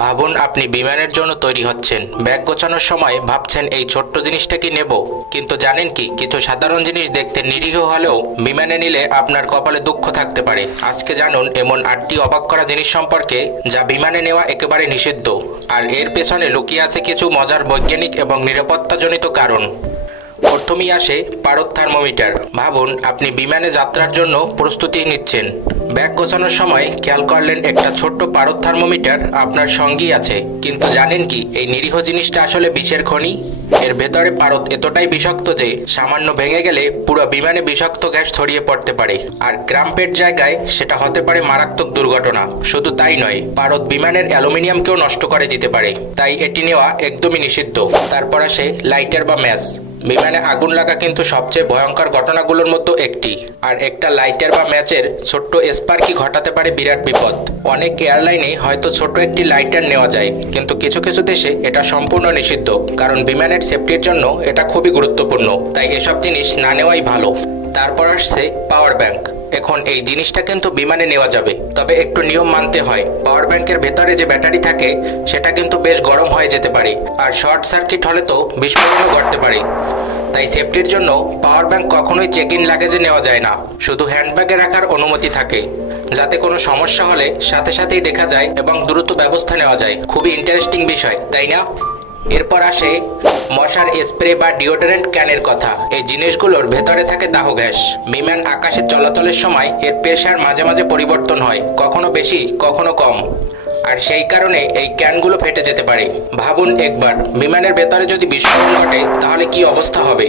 ভাবুন আপনি বিমানের জন্য তৈরি হচ্ছেন। ব্যাগ গোছানোর সময় ভাবছেন এই ছোট্ট জিনিসটা কি নেব? কিন্তু জানেন কি, কিছু সাধারণ জিনিস দেখতে নিরীহ হলেও বিমানে নিলে আপনার কপালে দুঃখ থাকতে পারে। আজকে জানুন, এমন আটটি অবাক করা জিনিস সম্পর্কে যা বিমানে নেওয়া একেবারে নিষিদ্ধ। আর এর পেছনে লুকিয়ে আছে কিছু মজার বৈজ্ঞানিক এবং নিরাপত্তাজনিত কারণ। প্রথমেই আসে পারদ থার্মোমিটার। ভাবুন, আপনি বিমানে যাত্রার জন্য প্রস্তুতি নিচ্ছেন। ব্যাগ গোছানোর সময় খেয়াল করলেন, একটা ছোট্ট পারদ থার্মোমিটার আপনার সঙ্গেই আছে। কিন্তু জানেন কি, এই নিরীহ জিনিসটা আসলে বিষের খনি? এর ভেতরে পারদ এতটাই বিষাক্ত যে, সামান্য ভেঙে গেলে পুরো বিমানে বিষাক্ত গ্যাস ছড়িয়ে পড়তে পারে। আর ক্রাম্পের জায়গায় সেটা হতে পারে মারাত্মক দুর্ঘটনা। শুধু তাই নয়, পারদ বিমানের অ্যালুমিনিয়ামকেও নষ্ট করে দিতে পারে। তাই এটি নেওয়া একদমই নিষিদ্ধ। তারপর আসে লাইটার বা ম্যাচ বিমানে আগুন লাগা কিন্তু সবচেয়ে ভয়ঙ্কর ঘটনাগুলোর মধ্যে একটি। আর একটা লাইটার বা ম্যাচের ছোট্ট স্পার্কি ঘটাতে পারে বিরাট বিপদ। অনেক এয়ারলাইনে হয়তো ছোট একটি লাইটার নেওয়া যায়, কিন্তু কিছু কিছু দেশে এটা সম্পূর্ণ নিষিদ্ধ, কারণ বিমানের সেফটির জন্য এটা খুবই গুরুত্বপূর্ণ। তাই এসব জিনিস না নেওয়াই ভালো। তারপর আসছে পাওয়ার ব্যাংক। এখন এই জিনিসটা কিন্তু বিমানে নেওয়া যাবে। তবে একটু নিয়ম মানতে হয়। পাওয়ার ব্যাংকের ভেতরে যে ব্যাটারি থাকে, সেটা কিন্তু বেশ গরম হয়ে যেতে পারে। আর শর্ট সার্কিট হলে তো বিস্ফোরণও ঘটতে পারে। তাই সেফটির জন্য পাওয়ার ব্যাংক কখনোই চেক ইন লাগেজে নেওয়া যায় না। শুধু হ্যান্ডব্যাগে রাখার অনুমতি থাকে। যাতে কোনো সমস্যা হলে সাথে সাথেই দেখা যায় এবং দ্রুত ব্যবস্থা নেওয়া যায়। খুবই ইন্টারেস্টিং বিষয়, তাই না? এরপর আসে মশার স্প্রে বা ডিওডোরেন্ট ক্যানের কথা। এই জিনিসগুলোর ভেতরে থাকে দাহ গ্যাস। বিমান আকাশে চলাচলের সময় এর প্রেশার মাঝে মাঝে পরিবর্তন হয়। কখনো বেশি, কখনো কম। আর সেই কারণে এই ক্যানগুলো ফেটে যেতে পারে। ভাবুন একবার, বিমানের ভেতরে যদি বিস্ফোরণ ঘটে, তাহলে কি অবস্থা হবে?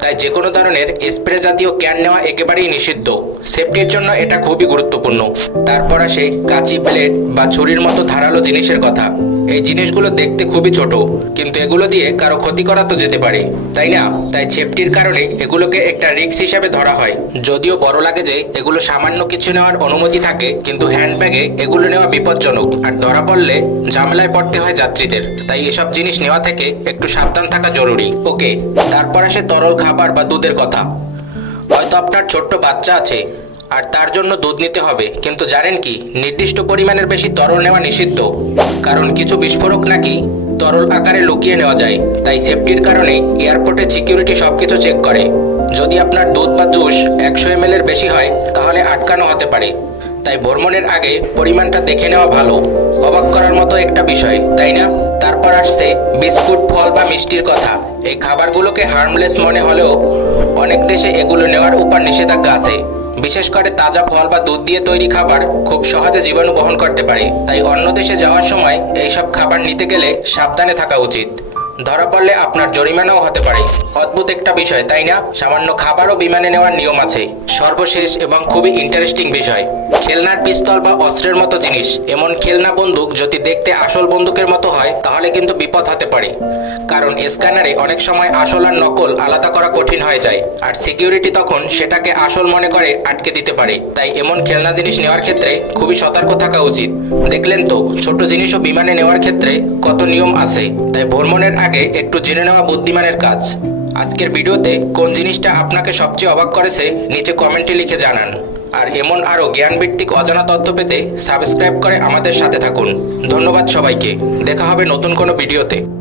তাই যে কোনো ধরনের স্প্রে জাতীয় ক্যান নেওয়া একেবারেই নিষিদ্ধ। সেফটির জন্য এটা খুবই গুরুত্বপূর্ণ। তারপর আসে কাঁচি প্লেট বা ছুরির মতো ধারালো জিনিসের কথা। এই জিনিসগুলো দেখতে খুবই ছোট, কিন্তু এগুলো দিয়ে কারও ক্ষতি করা তো যেতে পারে, তাই না? তাই সেফটির কারণে এগুলোকে একটা রিস্ক হিসাবে ধরা হয়। যদিও বড় লাগে যে এগুলো সামান্য কিছু নেওয়ার অনুমতি থাকে, কিন্তু হ্যান্ডব্যাগে এগুলো নেওয়া বিপজ্জনক। আর ধরা পড়লে ঝামেলায় পড়তে হয় যাত্রীদের। তাই এসব জিনিস নেওয়া থেকে একটু সাবধান থাকা জরুরি। ওকে তারপর আসে তরল খাবার বা দুধের কথা। হয়তো আপনার ছোট্ট বাচ্চা আছে আর তার জন্য দুধ নিতে হবে। কিন্তু জানেন কি, নির্দিষ্ট পরিমাণের বেশি তরল নেওয়া নিষিদ্ধ। কারণ কিছু বিস্ফোরক নাকি তরল আকারে লুকিয়ে নেওয়া যায়। তাই সেফটির কারণে এয়ারপোর্টে সিকিউরিটি সবকিছু চেক করে। যদি আপনার দুধ বা জুস একশো এম এর বেশি হয়, তাহলে আটকানো হতে পারে। তাই ভ্রমণের আগে পরিমাণটা দেখে নেওয়া ভালো। অবাক করার মতো একটা বিষয়, তাই না? তারপর আসছে বিস্কুট, ফল বা মিষ্টির কথা। এই খাবারগুলোকে হার্মলেস মনে হলেও অনেক দেশে এগুলো নেওয়ার উপর নিষেধাজ্ঞা আছে। বিশেষ করে তাজা ফল বা দুধ দিয়ে তৈরি খাবার খুব সহজে জীবাণু বহন করতে পারে। তাই অন্য দেশে যাওয়ার সময় এইসব খাবার নিতে গেলে সাবধানে থাকা উচিত। ধরা পড়লে আপনার জরিমানাও হতে পারে। অদ্ভুত একটা বিষয়, তাই না? সামান্য খাবারও বিমানে নেওয়ার নিয়ম আছে। সর্বশেষ এবং খুবই ইন্টারেস্টিং বিষয়, খেলনার পিস্তল বা অস্ত্রের মতো জিনিস। এমন খেলনা বন্দুক যদি দেখতে আসল বন্দুকের মতো হয়, তাহলে কিন্তু বিপদ হতে পারে। কারণ স্ক্যানারে অনেক সময় আসল আর নকল আলাদা করা কঠিন হয়ে যায়, আর সিকিউরিটি তখন সেটাকে আসল মনে করে আটকে দিতে পারে। তাই এমন খেলনা জিনিস নেওয়ার ক্ষেত্রে খুবই সতর্ক থাকা উচিত। দেখলেন তো, ছোট জিনিসও বিমানে নেওয়ার ক্ষেত্রে কত নিয়ম আছে। তাই ভ্রমণের আগে একটু জেনে নেওয়া বুদ্ধিমানের কাজ। আজকের ভিডিওতে কোন জিনিসটা আপনাকে সবচেয়ে অবাক করেছে, নিচে কমেন্টে লিখে জানান। আর এমন আরও জ্ঞানভিত্তিক অজানা তথ্য পেতে সাবস্ক্রাইব করে আমাদের সাথে থাকুন। ধন্যবাদ সবাইকে। দেখা হবে নতুন কোনো ভিডিওতে।